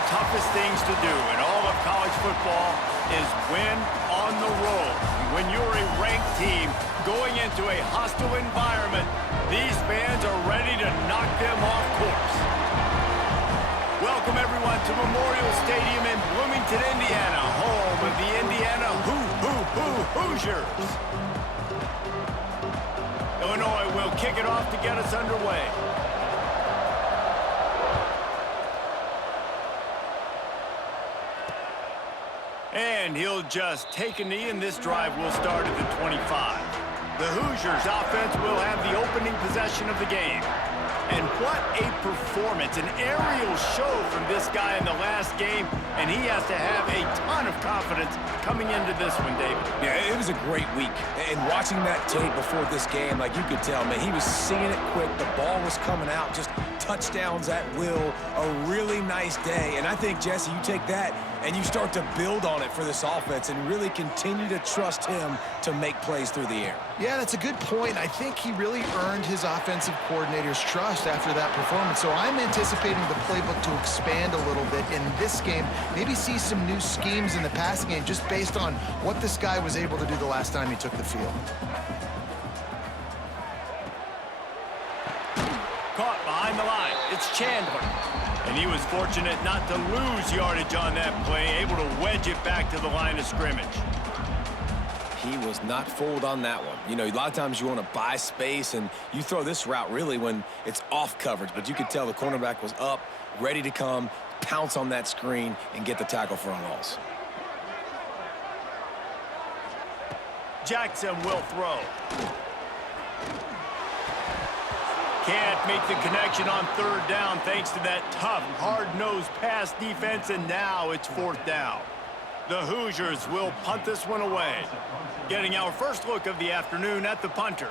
the toughest things to do in all of college football is win on the road. When you're a ranked team going into a hostile environment, these fans are ready to knock them off course. Welcome, everyone, to Memorial Stadium in Bloomington, Indiana, home of the Indiana Hoosiers. Illinois will kick it off to get us underway. And he'll just take a knee, and this drive will start at the 25. The Hoosiers offense will have the opening possession of the game. And what a performance, an aerial show from this guy in the last game, and he has to have a ton of confidence coming into this one, David. Yeah, it was a great week. And watching that tape before this game, like you could tell, man, he was seeing it quick. The ball was coming out, just touchdowns at will. A really nice day. And I think, Jesse, you take that and you start to build on it for this offense and really continue to trust him to make plays through the air. Yeah, that's a good point. I think he really earned his offensive coordinator's trust after that performance. So I'm anticipating the playbook to expand a little bit in this game, maybe see some new schemes in the passing game just based on what this guy was able to do the last time he took the field. Caught behind the line. It's Chandler. And he was fortunate not to lose yardage on that play, able to wedge it back to the line of scrimmage. He was not fooled on that one. You know, a lot of times you want to buy space, and you throw this route really when it's off coverage. But you could tell the cornerback was up, ready to come, pounce on that screen, and get the tackle for a loss. Jackson will throw. Can't make the connection on third down thanks to that tough, hard-nosed pass defense, and now it's fourth down. The Hoosiers will punt this one away. Getting our first look of the afternoon at the punter.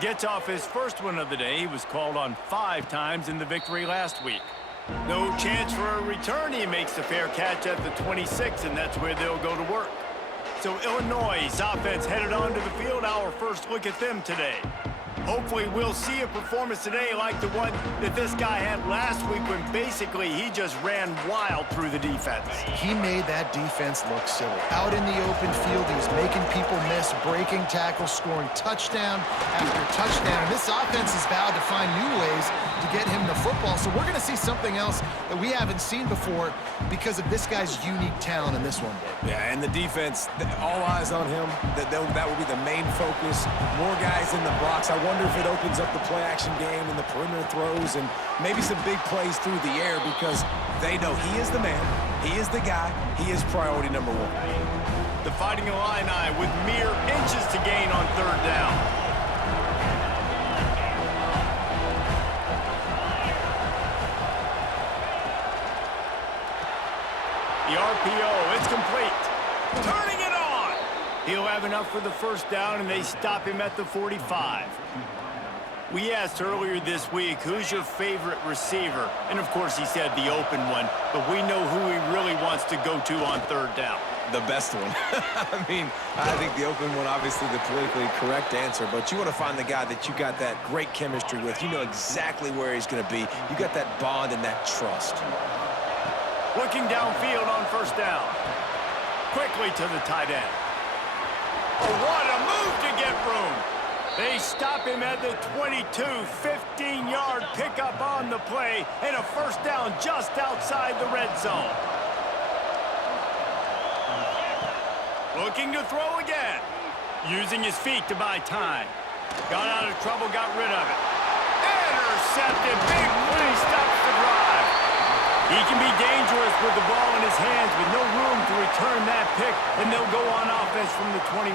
Gets off his first one of the day. He was called on 5 times in the victory last week. No chance for a return. He makes the fair catch at the 26, and that's where they'll go to work. So Illinois' offense headed onto the field. Our first look at them today. Hopefully we'll see a performance today like the one that this guy had last week when basically he just ran wild through the defense. He made that defense look silly. Out in the open field, he was making people miss, breaking tackles, scoring touchdown after touchdown. And this offense is vowed to find new ways to get him the football. So we're going to see something else that we haven't seen before because of this guy's unique talent in this one. Yeah, and the defense, all eyes on him. That will be the main focus. More guys in the box. I wonder if it opens up the play-action game and the perimeter throws and maybe some big plays through the air because they know he is the man, he is the guy, he is priority number 1. The Fighting Illini with mere inches to gain on third down. The RPO, it's complete. Turning it on. He'll have enough for the first down, and they stop him at the 45. We asked earlier this week, who's your favorite receiver? And, of course, he said the open one, but we know who he really wants to go to on third down. The best one. I mean, I think the open one, obviously the politically correct answer, but you want to find the guy that you got that great chemistry with. You know exactly where he's going to be. You got that bond and that trust. Looking downfield on first down. Quickly to the tight end. Oh, what a move to get room. They stop him at the 22, 15-yard pickup on the play, and a first down just outside the red zone. Looking to throw again. Using his feet to buy time. Got out of trouble, got rid of it. Intercepted, big play, stops the drive. He can be dangerous with the ball in his hands with no room to return that pick, and they'll go on offense from the 21.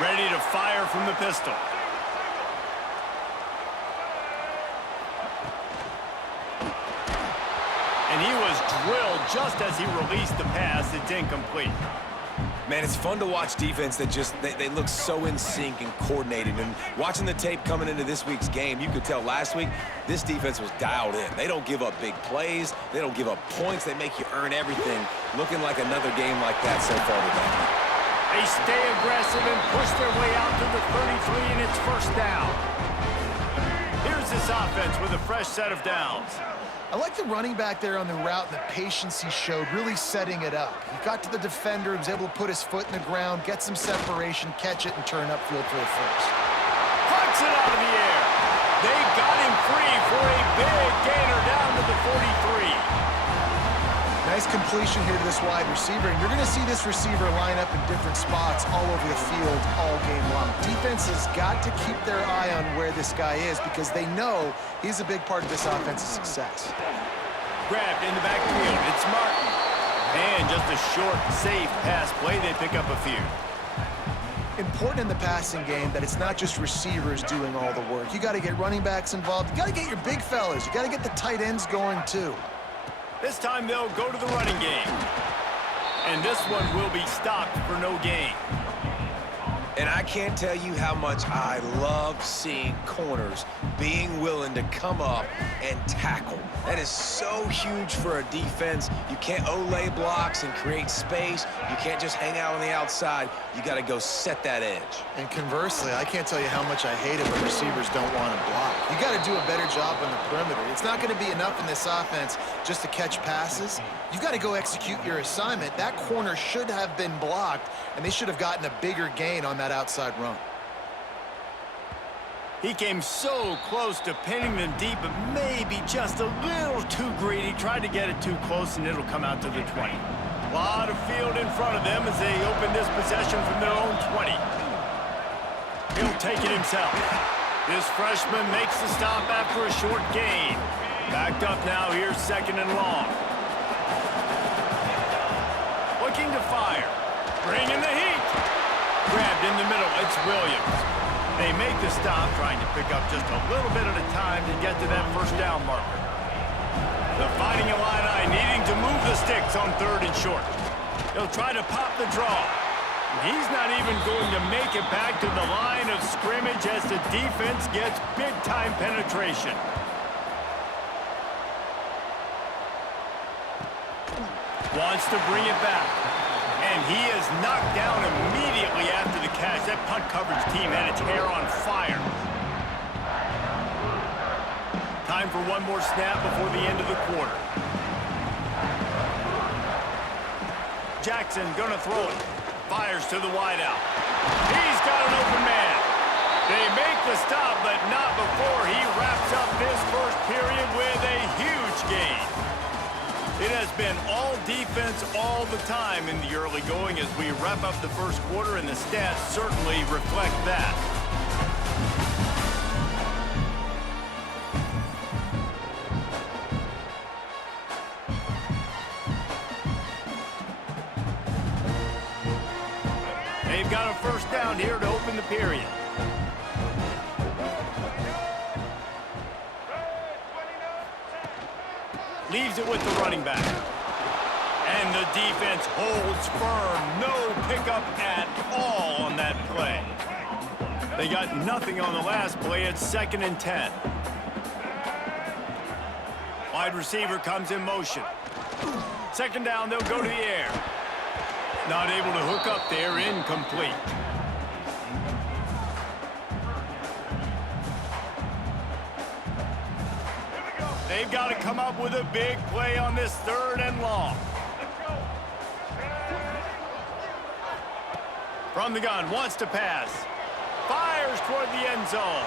Ready to fire from the pistol. And he was drilled just as he released the pass. It's incomplete. Man, it's fun to watch defense that just, they look so in sync and coordinated. And watching the tape coming into this week's game, you could tell last week, this defense was dialed in. They don't give up big plays. They don't give up points. They make you earn everything. Looking like another game like that so far today. They stay aggressive and push their way out to the 33, and it's first down. Here's leaves this offense with a fresh set of downs. I like the running back there on the route and the patience he showed, really setting it up. He got to the defender, he was able to put his foot in the ground, get some separation, catch it, and turn upfield for the first. Pucks it out of the air. They got him free for a big gainer down to the 43. Nice completion here to this wide receiver, and you're going to see this receiver line up in different spots all over the field all game long. Defense has got to keep their eye on where this guy is because they know he's a big part of this offense's success. Grabbed in the backfield. It's Martin. And just a short, safe pass play. They pick up a few. Important in the passing game that it's not just receivers doing all the work. You got to get running backs involved. You got to get your big fellas. You got to get the tight ends going too. This time they'll go to the running game. And this one will be stopped for no gain. And I can't tell you how much I love seeing corners being willing to come up and tackle. That is so huge for a defense. You can't olay blocks and create space. You can't just hang out on the outside. You got to go set that edge. And conversely, I can't tell you how much I hate it when receivers don't want to block. You got to do a better job on the perimeter. It's not going to be enough in this offense just to catch passes. You've got to go execute your assignment. That corner should have been blocked, and they should have gotten a bigger gain on that outside run. He came so close to pinning them deep, but maybe just a little too greedy. Tried to get it too close, and it'll come out to the 20. A lot of field in front of them as they open this possession from their own 20. He'll take it himself. This freshman makes the stop after a short gain. Backed up now, here's second and long. Looking to fire. Bringing the heat. Grabbed in the middle, it's Williams. They make the stop, trying to pick up just a little bit at a time to get to that first down marker. The Fighting Illini needing to move the sticks on third and short. They'll try to pop the draw. He's not even going to make it back to the line of scrimmage as the defense gets big-time penetration. Wants to bring it back. And he is knocked down immediately after the catch. That punt coverage team had its hair on fire. Time for one more snap before the end of the quarter. Jackson gonna throw it. Fires to the wideout. He's got an open man. They make the stop, but not before he wraps up this first period with a huge gain. It has been all defense all the time in the early going as we wrap up the first quarter, and the stats certainly reflect that. They've got a first down here to open the period. Leaves it with the running back. And the defense holds firm. No pickup at all on that play. They got nothing on the last play. It's 2nd and 10. Wide receiver comes in motion. Second down, they'll go to the air. Not able to hook up there, incomplete. They've got to come up with a big play on this 3rd and long. From the gun, wants to pass. Fires toward the end zone.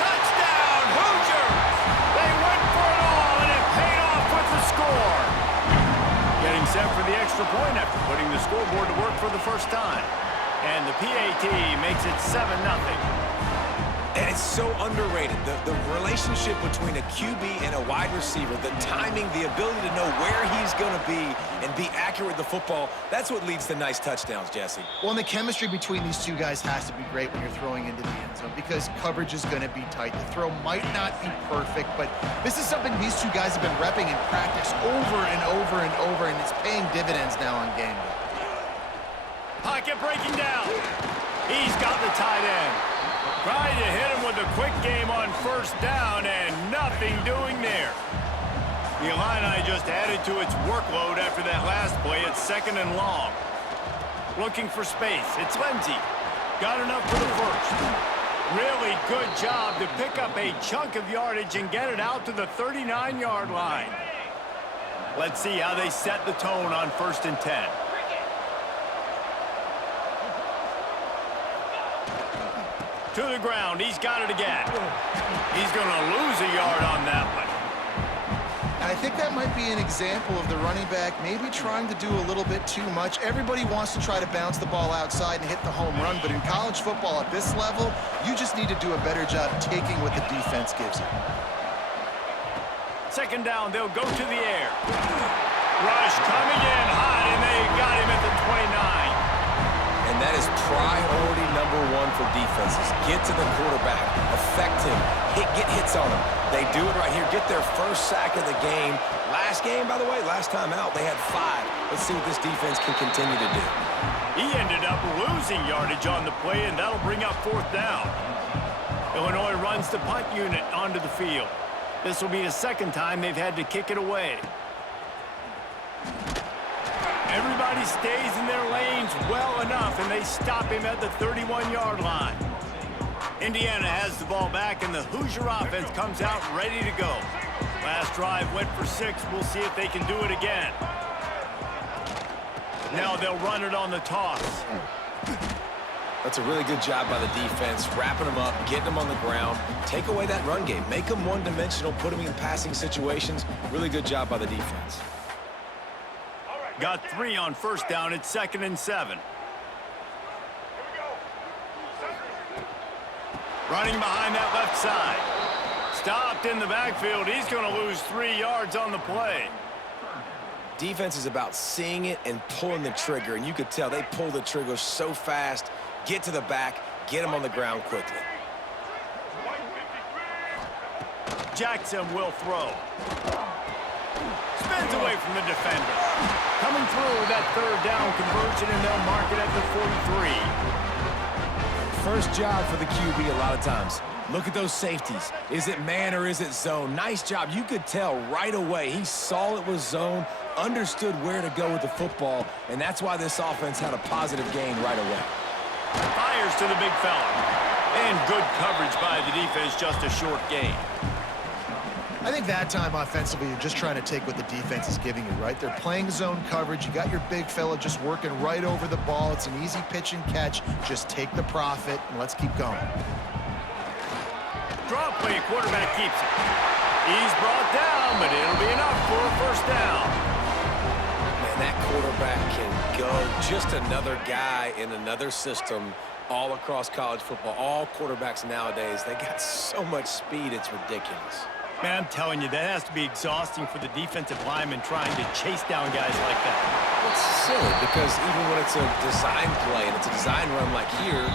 Touchdown, Hoosiers! They went for it all, and it paid off with the score. Getting set for the extra point after putting the scoreboard to work for the first time. And the PAT makes it 7-0. And it's so underrated. The relationship between a QB and a wide receiver, the timing, the ability to know where he's going to be and be accurate with the football, that's what leads to nice touchdowns, Jesse. Well, and the chemistry between these two guys has to be great when you're throwing into the end zone because coverage is going to be tight. The throw might not be perfect, but this is something these two guys have been repping in practice over and over and over, and it's paying dividends now on game day. Pocket breaking down. He's got the tight end. Trying to hit him with a quick game on first down, and nothing doing there. The Illini just added to its workload after that last play. It's 2nd and long. Looking for space. It's Lindsey. Got enough for the first. Really good job to pick up a chunk of yardage and get it out to the 39-yard line. Let's see how they set the tone on 1st and 10. To the ground. He's got it again. He's going to lose a yard on that one. And I think that might be an example of the running back maybe trying to do a little bit too much. Everybody wants to try to bounce the ball outside and hit the home run, but in college football at this level, you just need to do a better job taking what the defense gives you. 2nd down, they'll go to the air. Rush coming in hot, and they got him at the 29. And that is priority number 1 for defenses. Get to the quarterback, affect him, get hits on him. They do it right here. Get their first sack of the game. Last game, by the way, last time out, they had 5. Let's see what this defense can continue to do. He ended up losing yardage on the play, and that'll bring up 4th down. Illinois runs the punt unit onto the field. This will be the 2nd time they've had to kick it away. Everybody stays in their lanes well enough, and they stop him at the 31-yard line. Indiana has the ball back, and the Hoosier offense comes out ready to go. Last drive went for 6. We'll see if they can do it again. Now they'll run it on the toss. That's a really good job by the defense, wrapping them up, getting them on the ground, take away that run game, make them one-dimensional, put them in passing situations. Really good job by the defense. Got 3 on 1st down. It's 2nd and 7. Running behind that left side. Stopped in the backfield. He's going to lose 3 yards on the play. Defense is about seeing it and pulling the trigger, and you could tell they pull the trigger so fast, get to the back, get them on the ground quickly. Jackson will throw. Spins away from the defender. Coming through with that 3rd down conversion, and they'll mark it at the 43. First job for the QB a lot of times. Look at those safeties. Is it man or is it zone? Nice job. You could tell right away. He saw it was zone, understood where to go with the football, and that's why this offense had a positive gain right away. Fires to the big fella. And good coverage by the defense, just a short gain. I think that time offensively, you're just trying to take what the defense is giving you, right? They're playing zone coverage. You got your big fella just working right over the ball. It's an easy pitch and catch. Just take the profit, and let's keep going. Draw play, quarterback keeps it. He's brought down, but it'll be enough for a 1st down. Man, that quarterback can go. Just another guy in another system all across college football. All quarterbacks nowadays, they got so much speed, it's ridiculous. Man, I'm telling you, that has to be exhausting for the defensive lineman trying to chase down guys like that. It's silly because even when it's a design play and it's a design run like here,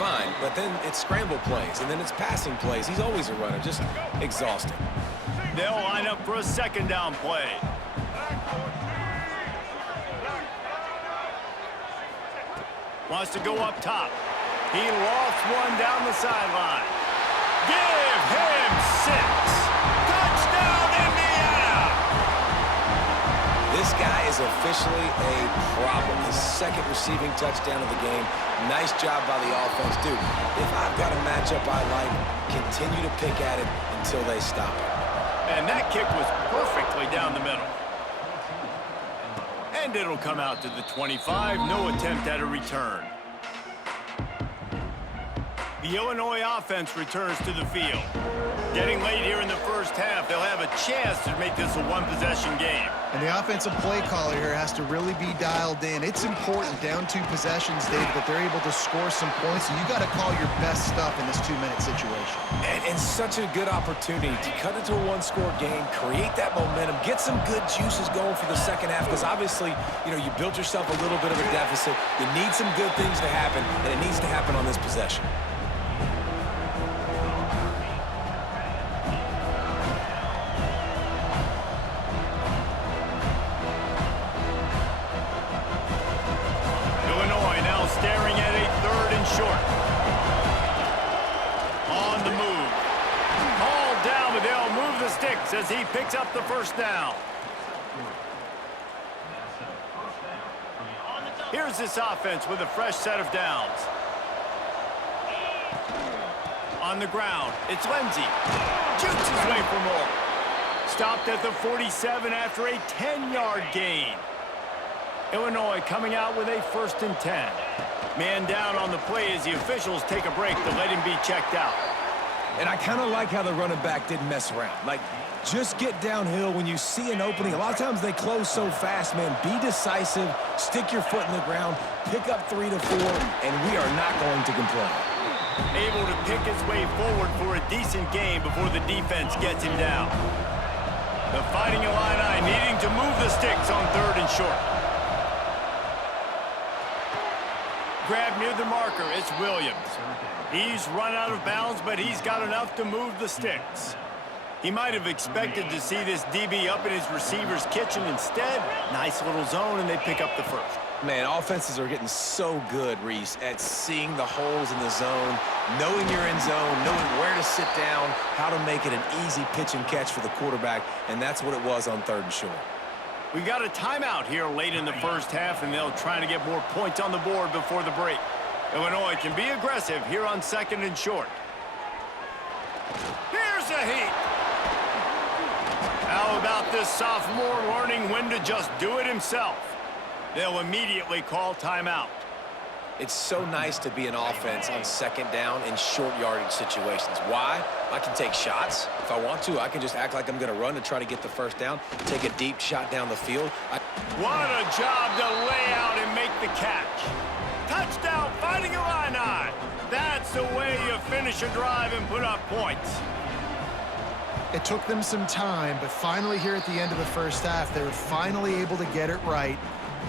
fine. But then it's scramble plays and then it's passing plays. He's always a runner, just exhausting. They'll line up for a 2nd down play. Wants to go up top. He lost one down the sideline. Give him 6. Touchdown, Indiana! This guy is officially a problem. His 2nd receiving touchdown of the game. Nice job by the offense. Dude, if I've got a matchup I like, continue to pick at it until they stop it. And that kick was perfectly down the middle. And it'll come out to the 25. No attempt at a return. The Illinois offense returns to the field. Getting late here in the 1st half, they'll have a chance to make this a 1-possession game. And the offensive play caller here has to really be dialed in. It's important down 2 possessions, Dave, that they're able to score some points. So you got to call your best stuff in this 2-minute situation. And such a good opportunity to cut into a 1-score game, create that momentum, get some good juices going for the 2nd half. Because obviously, you built yourself a little bit of a deficit. You need some good things to happen, and it needs to happen on this possession. Staring at a 3rd and short. On the move. All down, but they'll move the sticks as he picks up the 1st down. Here's this offense with a fresh set of downs. On the ground, it's Lindsey. Jukes his way for more. Stopped at the 47 after a 10-yard gain. Illinois coming out with a 1st and 10. Man down on the play as the officials take a break to let him be checked out. And I kind of like how the running back didn't mess around. Like, just get downhill when you see an opening. A lot of times they close so fast, man. Be decisive, stick your foot in the ground, pick up 3 to 4, and we are not going to complain. Able to pick his way forward for a decent gain before the defense gets him down. The Fighting Illini needing to move the sticks on 3rd and short. Grab near the marker, it's Williams. He's run out of bounds, but he's got enough to move the sticks. He might have expected to see this DB up in his receiver's kitchen. Instead, nice little zone, and they pick up the 1st. Man, offenses are getting so good, Reese, at seeing the holes in the zone, knowing you're in zone, knowing where to sit down, how to make it an easy pitch and catch for the quarterback, and that's what it was on 3rd and short. We've got a timeout here late in the 1st half, and they'll try to get more points on the board before the break. Illinois can be aggressive here on 2nd and short. Here's a heat. How about this sophomore learning when to just do it himself? They'll immediately call timeout. It's so nice to be an offense on 2nd down in short yardage situations. Why? I can take shots. If I want to, I can just act like I'm going to run to try to get the 1st down, take a deep shot down the field. What a job to lay out and make the catch. Touchdown, Fighting Illini. That's the way you finish a drive and put up points. It took them some time, but finally here at the end of the 1st half, they were finally able to get it right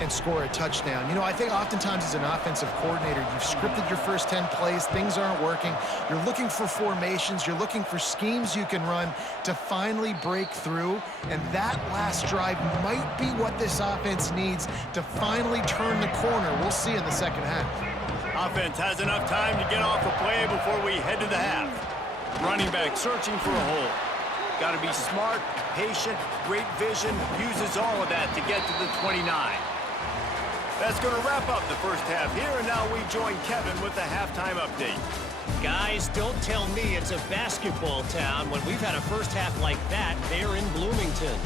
and score a touchdown. You know, I think oftentimes as an offensive coordinator, you've scripted your first 10 plays, things aren't working. You're looking for formations, you're looking for schemes you can run to finally break through, and that last drive might be what this offense needs to finally turn the corner. We'll see in the 2nd half. Offense has enough time to get off a play before we head to the half. Running back searching for a hole. Got to be smart, patient, great vision, uses all of that to get to the 29. That's going to wrap up the 1st half here, and now we join Kevin with the halftime update. Guys, don't tell me it's a basketball town when we've had a 1st half like that there in Bloomington.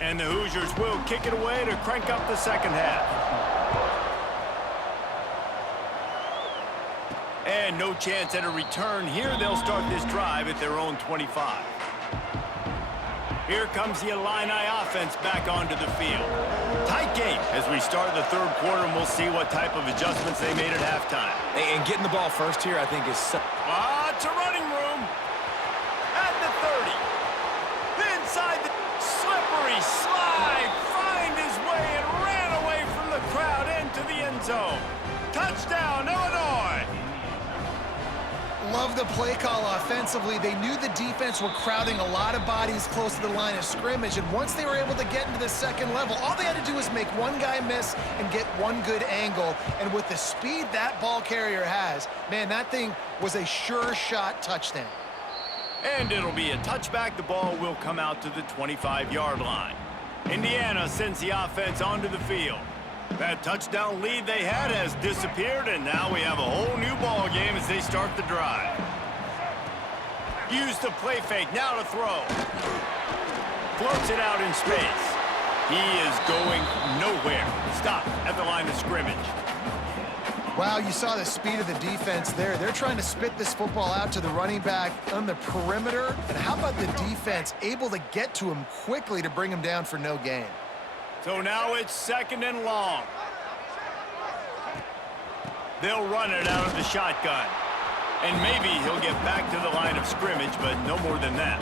And the Hoosiers will kick it away to crank up the 2nd half. And no chance at a return here. They'll start this drive at their own 25. Here comes the Illini offense back onto the field. Tight game as we start the 3rd quarter, and we'll see what type of adjustments they made at halftime. And getting the ball first here, I think, is so... It's a running room. At the 30. Inside the slippery slide. Find his way and ran away from the crowd into the end zone. Touchdown, Illinois. Love the play call offensively. They knew the defense were crowding a lot of bodies close to the line of scrimmage, and once they were able to get into the 2nd level, all they had to do was make one guy miss and get one good angle, and with the speed that ball carrier has, man, that thing was a sure shot touchdown. And it'll be a touchback. The ball will come out to the 25-yard line. Indiana sends the offense onto the field. That touchdown lead they had has disappeared, and now we have a whole new ball game as they start the drive. Use the play fake, now to throw. Floats it out in space. He is going nowhere. Stop at the line of scrimmage. Wow, you saw the speed of the defense there. They're trying to spit this football out to the running back on the perimeter. And how about the defense able to get to him quickly to bring him down for no gain? So now it's 2nd and long. They'll run it out of the shotgun. And maybe he'll get back to the line of scrimmage, but no more than that.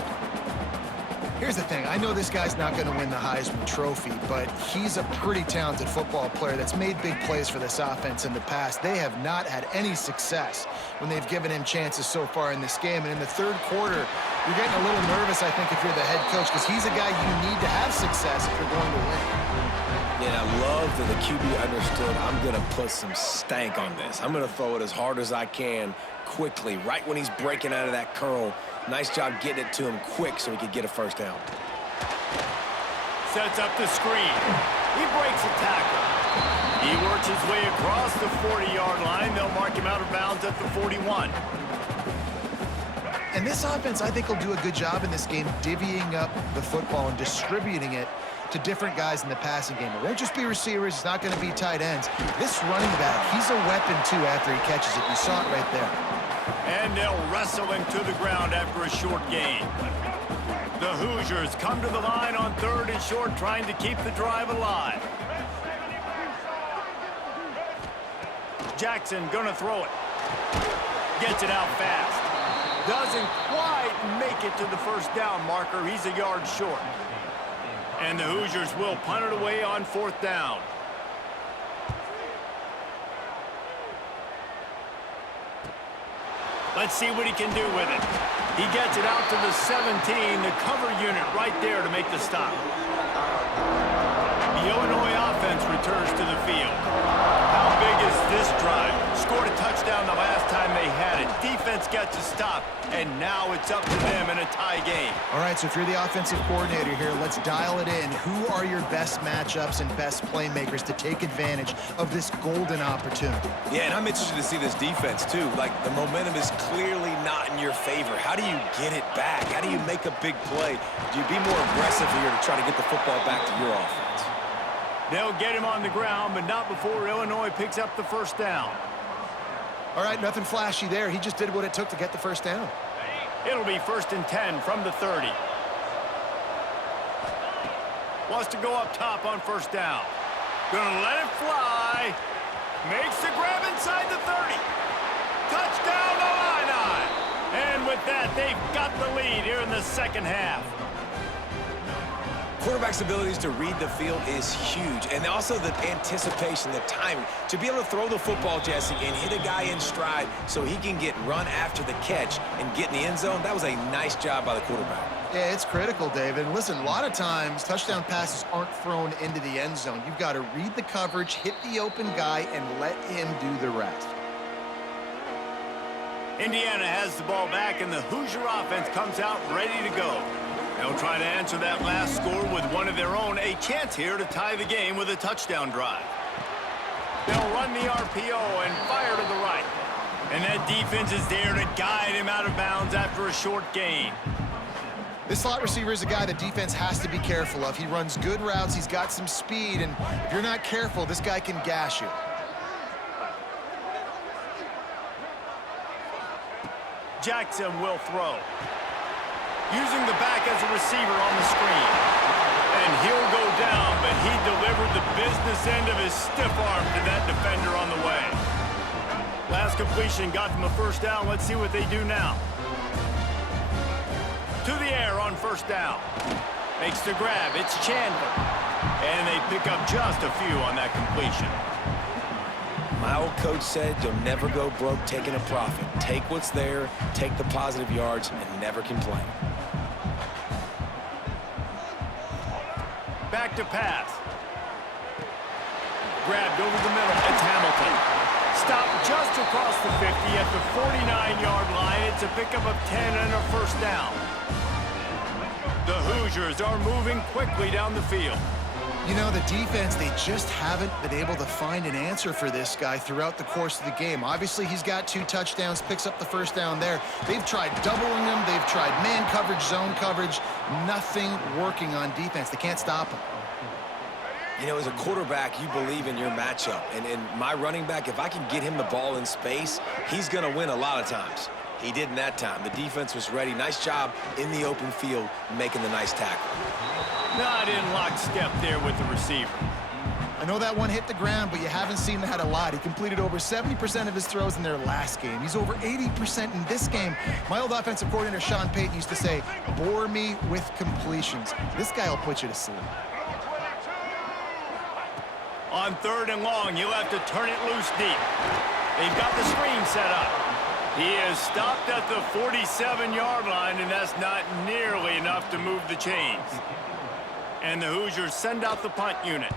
Here's the thing. I know this guy's not going to win the Heisman Trophy, but he's a pretty talented football player that's made big plays for this offense in the past. They have not had any success when they've given him chances so far in this game. And in the 3rd quarter, you're getting a little nervous, I think, if you're the head coach, because he's a guy you need to have success if you're going to win. And I love that the QB understood, I'm going to put some stank on this. I'm going to throw it as hard as I can quickly, right when he's breaking out of that curl. Nice job getting it to him quick so he could get a 1st down. Sets up the screen. He breaks a tackle. He works his way across the 40-yard line. They'll mark him out of bounds at the 41. And this offense, I think, will do a good job in this game divvying up the football and distributing it to different guys in the passing game. It won't just be receivers. It's not going to be tight ends. This running back, he's a weapon, too, after he catches it. You saw it right there. And they'll wrestle him to the ground after a short gain. The Hoosiers come to the line on 3rd and short, trying to keep the drive alive. Jackson gonna throw it. Gets it out fast. Doesn't quite make it to the first down marker. He's a yard short. And the Hoosiers will punt it away on 4th down. Let's see what he can do with it. He gets it out to the 17, the cover unit right there to make the stop. The Illinois offense returns to the field. How big is this drive? Scored a touchdown the last time they had it. Defense gets a stop, and now it's up to them in a tie game. All right, so if you're the offensive coordinator here, let's dial it in. Who are your best matchups and best playmakers to take advantage of this golden opportunity? Yeah, and I'm interested to see this defense, too. Like, the momentum is clearly not in your favor. How do you get it back? How do you make a big play? Do you be more aggressive here to try to get the football back to your offense? They'll get him on the ground, but not before Illinois picks up the first down. All right, nothing flashy there. He just did what it took to get the first down. It'll be 1st and 10 from the 30. Wants to go up top on 1st down. Gonna let it fly. Makes the grab inside the 30. Touchdown, Illini! And with that, they've got the lead here in the second half. Quarterback's abilities to read the field is huge, and also the anticipation, the timing. To be able to throw the football, Jesse, and hit a guy in stride so he can get run after the catch and get in the end zone, that was a nice job by the quarterback. Yeah, it's critical, David. And listen, a lot of times, touchdown passes aren't thrown into the end zone. You've got to read the coverage, hit the open guy, and let him do the rest. Indiana has the ball back, and the Hoosier offense comes out ready to go. They'll try to answer that last score with one of their own, a chance here to tie the game with a touchdown drive. They'll run the RPO and fire to the right. And that defense is there to guide him out of bounds after a short gain. This slot receiver is a guy the defense has to be careful of. He runs good routes, he's got some speed, and if you're not careful, this guy can gash you. Jackson will throw. Using the back as a receiver on the screen. And he'll go down, but he delivered the business end of his stiff arm to that defender on the way. Last completion got them a first down. Let's see what they do now. To the air on 1st down. Makes the grab. It's Chandler. And they pick up just a few on that completion. My old coach said you'll never go broke taking a profit. Take what's there, take the positive yards, and never complain. Back to pass. Grabbed over the middle. It's Hamilton. Stopped just across the 50 at the 49-yard line. It's a pickup of 10 and a first down. The Hoosiers are moving quickly down the field. You know, the defense, they just haven't been able to find an answer for this guy throughout the course of the game. Obviously, he's got 2 touchdowns, picks up the first down there. They've tried doubling him. They've tried man coverage, zone coverage. Nothing working on defense. They can't stop him. You know, as a quarterback, you believe in your matchup. And in my running back, if I can get him the ball in space, he's going to win a lot of times. He did in that time. The defense was ready. Nice job in the open field making the nice tackle. Not in lockstep there with the receiver. I know that one hit the ground, but you haven't seen that a lot. He completed over 70% of his throws in their last game. He's over 80% in this game. My old offensive coordinator, Sean Payton, used to say, bore me with completions. This guy will put you to sleep. On 3rd and long, you'll have to turn it loose deep. They've got the screen set up. He is stopped at the 47-yard line, and that's not nearly enough to move the chains. And the Hoosiers send out the punt unit.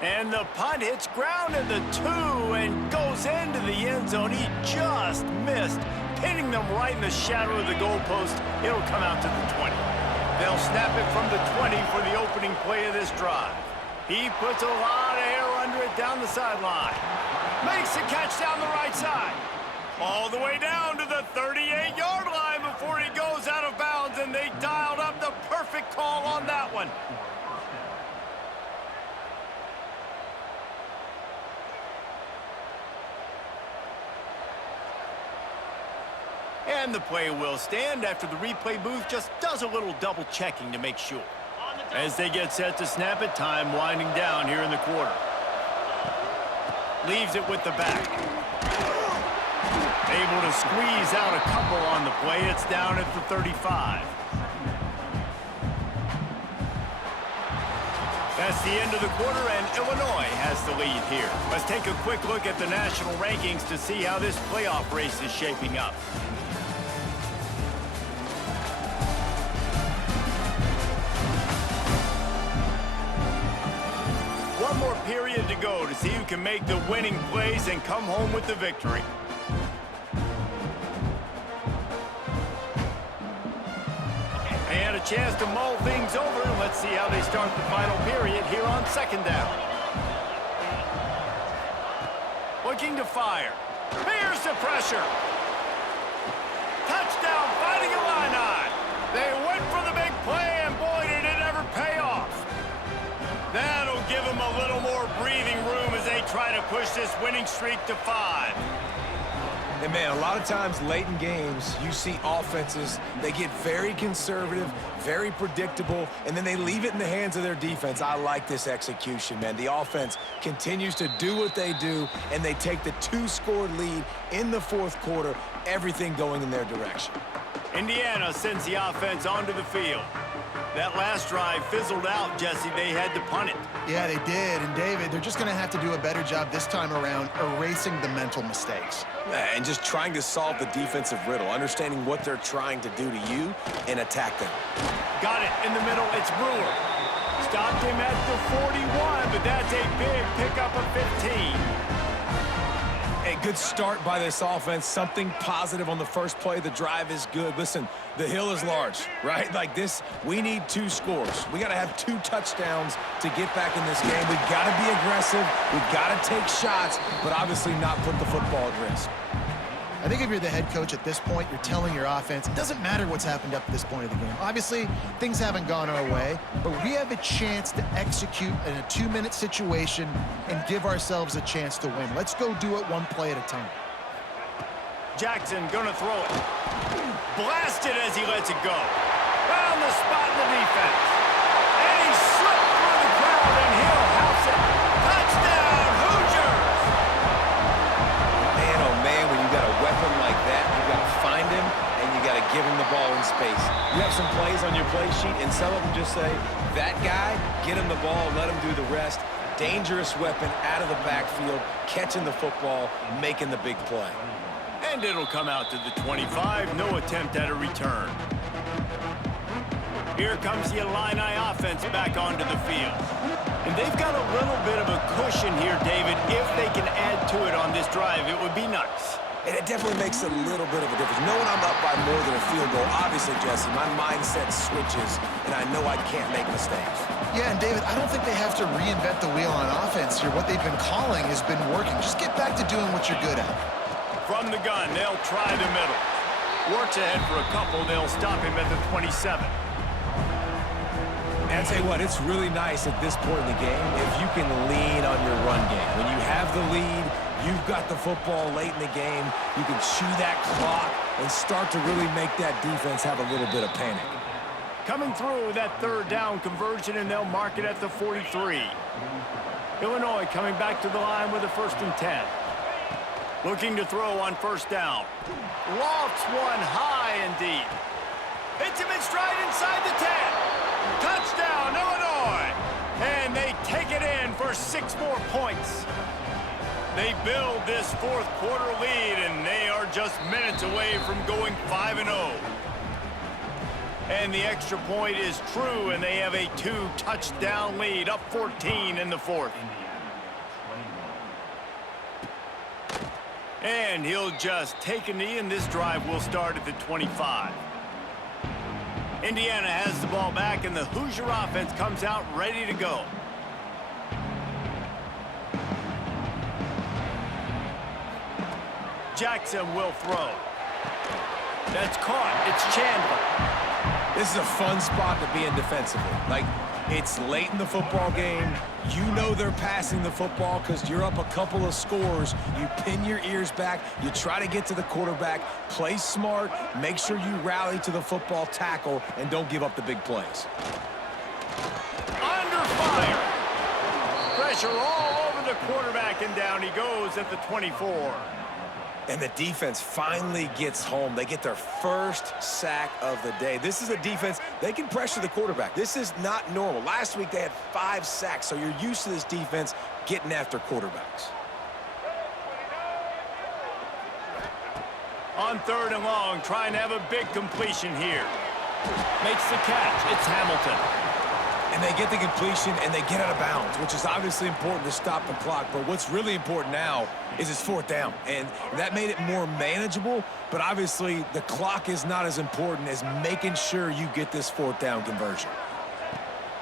And the punt hits ground at the 2 and goes into the end zone. He just missed, pinning them right in the shadow of the goalpost. It'll come out to the 20. They'll snap it from the 20 for the opening play of this drive. He puts a lot of air under it down the sideline. Makes the catch down the right side. All the way down to the 38-yard line before he goes out of bounds, and they dialed up the perfect call on that one. And the play will stand after the replay booth just does a little double checking to make sure. As they get set to snap it, time winding down here in the quarter. Leaves it with the back. Able to squeeze out a couple on the play. It's down at the 35. That's the end of the quarter, and Illinois has the lead here. Let's take a quick look at the national rankings to see how this playoff race is shaping up. One more period to go to see who can make the winning plays and come home with the victory. And a chance to mull things over. Let's see how they start the final period here on second down. Looking to fire. Here's the pressure. Touchdown, fighting Illini. They went for the big play, and boy, did it ever pay off. That'll give them a little more breathing room as they try to push this winning streak to 5. And man, a lot of times late in games, you see offenses, they get very conservative, very predictable, and then they leave it in the hands of their defense. I like this execution, man. The offense continues to do what they do, and they take the 2-score lead in the fourth quarter, everything going in their direction. Indiana sends the offense onto the field. That last drive fizzled out, Jesse. They had to punt it. Yeah, they did. And, David, they're just going to have to do a better job this time around erasing the mental mistakes. And just trying to solve the defensive riddle, understanding what they're trying to do to you and attack them. Got it in the middle. It's Brewer. Stopped him at the 41, but that's a big pickup of 15. A good start by this offense. Something positive on the first play. The drive is good. Listen, the hill is large, right? Like this, we need 2 scores. We got to have 2 touchdowns to get back in this game. We've got to be aggressive. We've got to take shots, but obviously not put the football at risk. I think if you're the head coach at this point, you're telling your offense, it doesn't matter what's happened up to this point of the game. Obviously, things haven't gone our way, but we have a chance to execute in a 2-minute situation and give ourselves a chance to win. Let's go do it one play at a time. Jackson gonna throw it. Blasted as he lets it go. Found the spot in the defense. And he slipped through the crowd, and he'll house it. Touchdown, Hoosiers! Man, oh man, when you got a weapon like that, you got to find him, and you got to give him the ball in space. You have some plays on your play sheet, and some of them just say, that guy, get him the ball, let him do the rest. Dangerous weapon out of the backfield, catching the football, making the big play. And it'll come out to the 25. No attempt at a return. Here comes the Illini offense back onto the field. And they've got a little bit of a cushion here, David. If they can add to it on this drive, it would be nice. And it definitely makes a little bit of a difference. Knowing I'm up by more than a field goal, obviously, Jesse, my mindset switches, and I know I can't make mistakes. Yeah, and David, I don't think they have to reinvent the wheel on offense here. What they've been calling has been working. Just get back to doing what you're good at. From the gun, they'll try the middle. Works ahead for a couple. They'll stop him at the 27. And I'll tell you what, it's really nice at this point in the game if you can lean on your run game. When you have the lead, you've got the football late in the game, you can chew that clock and start to really make that defense have a little bit of panic. Coming through that 3rd down conversion, and they'll mark it at the 43. Illinois coming back to the line with a 1st and 10. Looking to throw on 1st down. Lofts one high and deep. Hits him in stride inside the 10. Touchdown, Illinois! And they take it in for 6 more points. They build this 4th quarter lead, and they are just minutes away from going 5-0. And the extra point is true, and they have a 2-touchdown lead, up 14 in the 4th. And he'll just take a knee, and this drive will start at the 25. Indiana has the ball back, and the Hoosier offense comes out ready to go. Jackson will throw. That's caught. It's Chandler. This is a fun spot to be in defensively. Like, it's late in the football game. You know they're passing the football because you're up a couple of scores. You pin your ears back. You try to get to the quarterback. Play smart. Make sure you rally to the football tackle and don't give up the big plays. Under fire. Pressure all over the quarterback, and down he goes at the 24. And the defense finally gets home. They get their first sack of the day. This is a defense, they can pressure the quarterback. This is not normal. Last week they had 5 sacks, so you're used to this defense getting after quarterbacks. On 3rd and long, trying to have a big completion here. Makes the catch. It's Hamilton. And they get the completion, and they get out of bounds, which is obviously important to stop the clock. But what's really important now is it's 4th down. And that made it more manageable, but obviously the clock is not as important as making sure you get this 4th down conversion.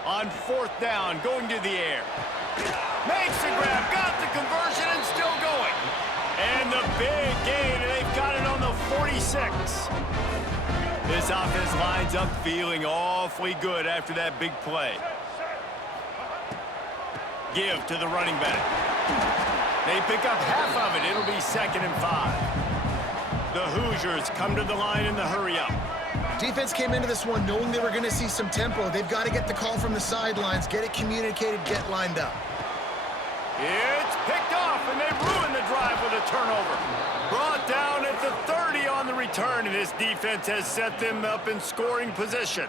On 4th down, going to the air. Makes the grab, got the conversion, and still going. And the big gain, and they've got it on the 46. This offense lines up feeling awfully good after that big play. Give to the running back. They pick up half of it. It'll be 2nd and 5. The Hoosiers come to the line in the hurry-up. Defense came into this one knowing they were going to see some tempo. They've got to get the call from the sidelines, get it communicated, get lined up. It's picked off, and they ruin the drive with a turnover. Brought down at the 30 on the return, and this defense has set them up in scoring position.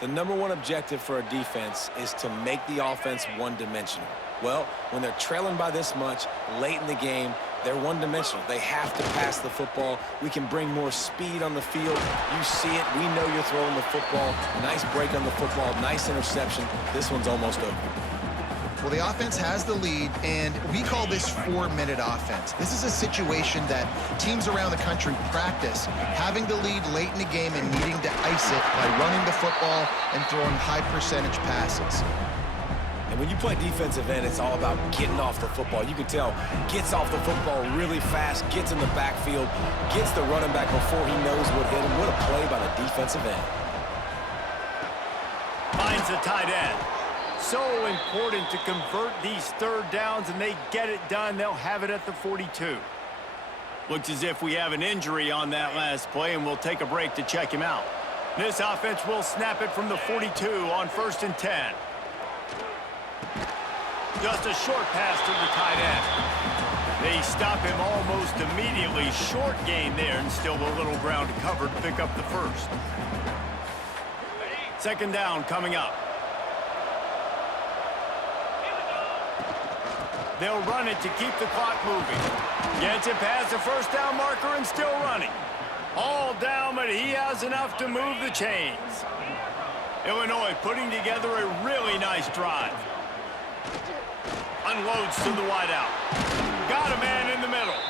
The #1 objective for a defense is to make the offense one-dimensional. Well, when they're trailing by this much late in the game, they're one-dimensional. They have to pass the football. We can bring more speed on the field. You see it. We know you're throwing the football. Nice break on the football. Nice interception. This one's almost over. Well, the offense has the lead, and we call this 4-minute offense. This is a situation that teams around the country practice, having the lead late in the game and needing to ice it by running the football and throwing high-percentage passes. And when you play defensive end, it's all about getting off the football. You can tell, gets off the football really fast, gets in the backfield, gets the running back before he knows what hit him. What a play by the defensive end. Finds the tight end. So important to convert these 3rd downs, and they get it done. They'll have it at the 42. Looks as if we have an injury on that last play, and we'll take a break to check him out. This offense will snap it from the 42 on 1st and 10. Just a short pass to the tight end. They stop him almost immediately. Short gain there, and still a little ground to cover to pick up the 1st. 2nd down coming up. They'll run it to keep the clock moving. Gets it past the 1st down marker and still running. All down, but he has enough to move the chains. Illinois putting together a really nice drive. Unloads to the wideout. Got a man in the middle.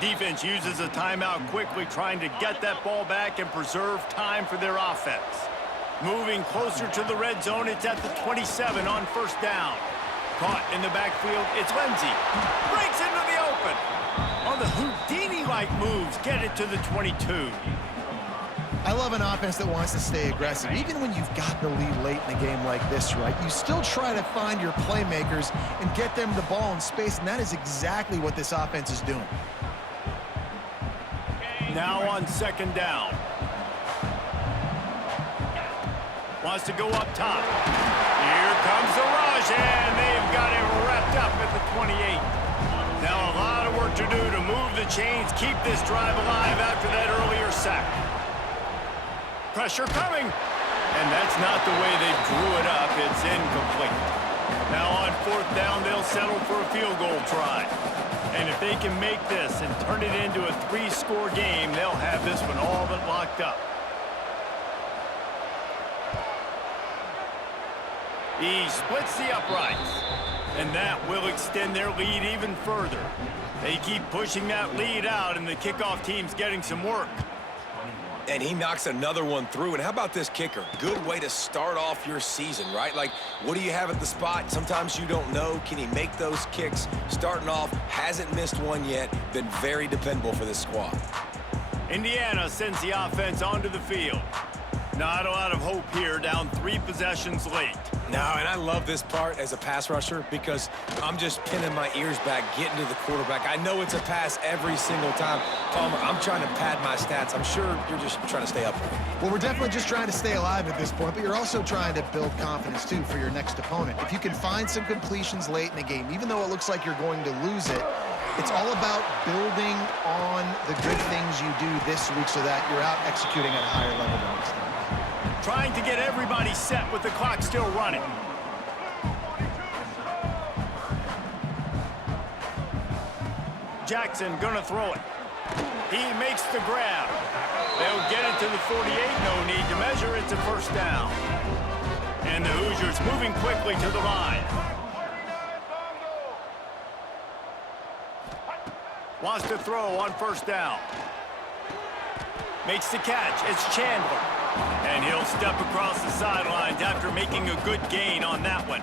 Defense uses a timeout quickly, trying to get that ball back and preserve time for their offense. Moving closer to the red zone, it's at the 27 on 1st down. Caught in the backfield, it's Lindsey. Breaks into the open. On the Houdini-like moves, get it to the 22. I love an offense that wants to stay aggressive. Even when you've got the lead late in the game like this, right, you still try to find your playmakers and get them the ball in space, and that is exactly what this offense is doing. Now on 2nd down. Wants to go up top. Here comes the rush, and they've got it wrapped up at the 28. Now a lot of work to do to move the chains, keep this drive alive after that earlier sack. Pressure coming, and that's not the way they drew it up. It's incomplete. Now on 4th down, they'll settle for a field goal try. And if they can make this and turn it into a 3-score game, they'll have this one all but locked up. He splits the uprights, and that will extend their lead even further. They keep pushing that lead out, and the kickoff team's getting some work. And he knocks another one through. And how about this kicker? Good way to start off your season, right? Like, what do you have at the spot? Sometimes you don't know. Can he make those kicks? Starting off, hasn't missed one yet. Been very dependable for this squad. Indiana sends the offense onto the field. Not a lot of hope here, down 3 possessions late. No, and I love this part as a pass rusher because I'm just pinning my ears back, getting to the quarterback. I know it's a pass every single time. Palmer, I'm trying to pad my stats. I'm sure you're just trying to stay up there. Well, we're definitely just trying to stay alive at this point, but you're also trying to build confidence, too, for your next opponent. If you can find some completions late in the game, even though it looks like you're going to lose it, it's all about building on the good things you do this week so that you're out executing at a higher level the next time. Trying to get everybody set with the clock still running. Jackson gonna throw it. He makes the grab. They'll get it to the 48. No need to measure. It's a first down. And the Hoosiers moving quickly to the line. Wants to throw on first down. Makes the catch. It's Chandler. And he'll step across the sidelines after making a good gain on that one.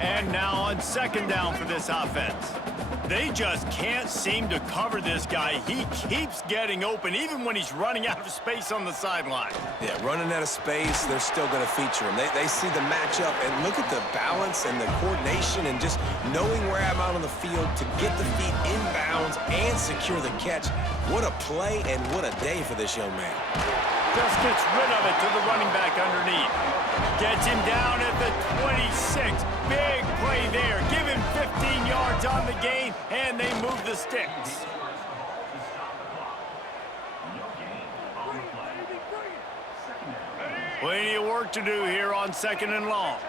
And now on second down for this offense. They just can't seem to cover this guy. He keeps getting open, even when he's running out of space on the sideline. Yeah, running out of space, they're still going to feature him. They see the matchup, and look at the balance and the coordination and just knowing where I'm out on the field to get the feet inbounds and secure the catch. What a play and what a day for this young man. Just gets rid of it to the running back underneath. Gets him down at the 26. Big play there. Give him 15 yards on the gain, and they move the sticks. Plenty of work to do here on second and long.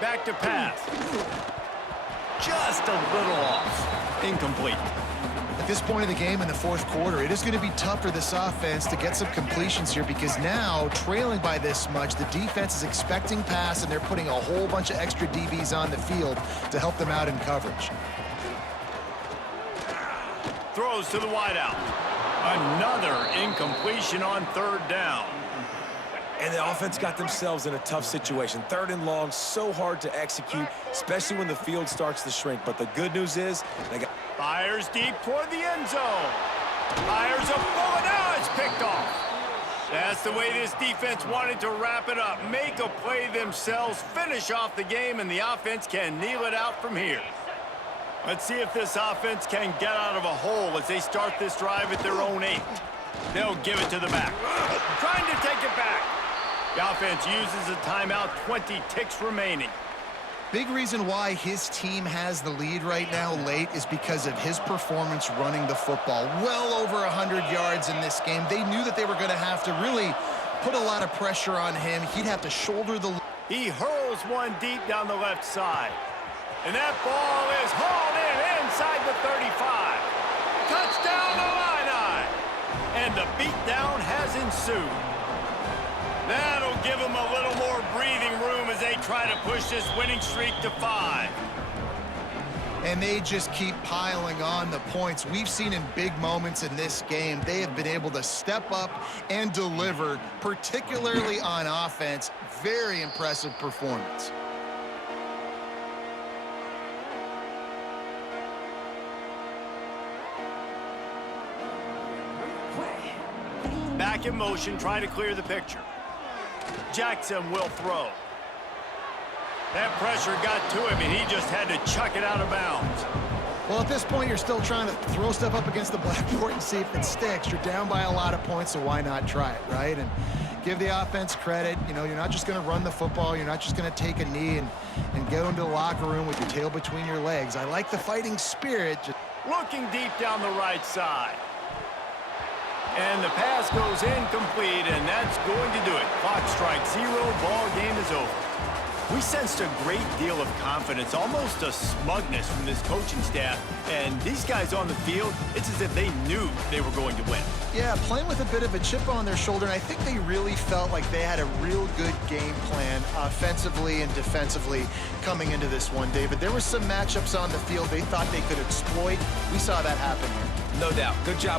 Back to pass. Just a little off. Incomplete. At this point of the game in the fourth quarter, it is going to be tough for this offense to get some completions here because now, trailing by this much, the defense is expecting pass, and they're putting a whole bunch of extra DBs on the field to help them out in coverage. Throws to the wideout. Another incompletion on third down. And the offense got themselves in a tough situation. Third and long, so hard to execute, especially when the field starts to shrink. But the good news is they got... Fires deep toward the end zone. Fires a bullet. Now it's picked off. That's the way this defense wanted to wrap it up. Make a play themselves, finish off the game, and the offense can kneel it out from here. Let's see if this offense can get out of a hole as they start this drive at their own 8. They'll give it to the back. Trying to take it back. The offense uses a timeout, 20 ticks remaining. Big reason why his team has the lead right now late is because of his performance running the football. Well over 100 yards in this game. They knew that they were going to have to really put a lot of pressure on him. He'd have to shoulder the... He hurls one deep down the left side. And that ball is hauled in inside the 35. Touchdown Illini! And the beatdown has ensued. That'll give them a little more breathing room as they try to push this winning streak to 5. And they just keep piling on the points. We've seen in big moments in this game, they have been able to step up and deliver, particularly on offense. Very impressive performance. Back in motion, trying to clear the picture. Jackson will throw. That pressure got to him, and he just had to chuck it out of bounds. Well, at this point, you're still trying to throw stuff up against the blackboard and see if it sticks. You're down by a lot of points, so why not try it, right? And give the offense credit. You know, you're not just going to run the football. You're not just going to take a knee and go into the locker room with your tail between your legs. I like the fighting spirit. Looking deep down the right side. And the pass goes incomplete, and that's going to do it. Clock strikes 0. Ball game is over. We sensed a great deal of confidence, almost a smugness from this coaching staff. And these guys on the field, it's as if they knew they were going to win. Yeah, playing with a bit of a chip on their shoulder, and I think they really felt like they had a real good game plan offensively and defensively coming into this one, David. There were some matchups on the field they thought they could exploit. We saw that happen here. No doubt. Good job.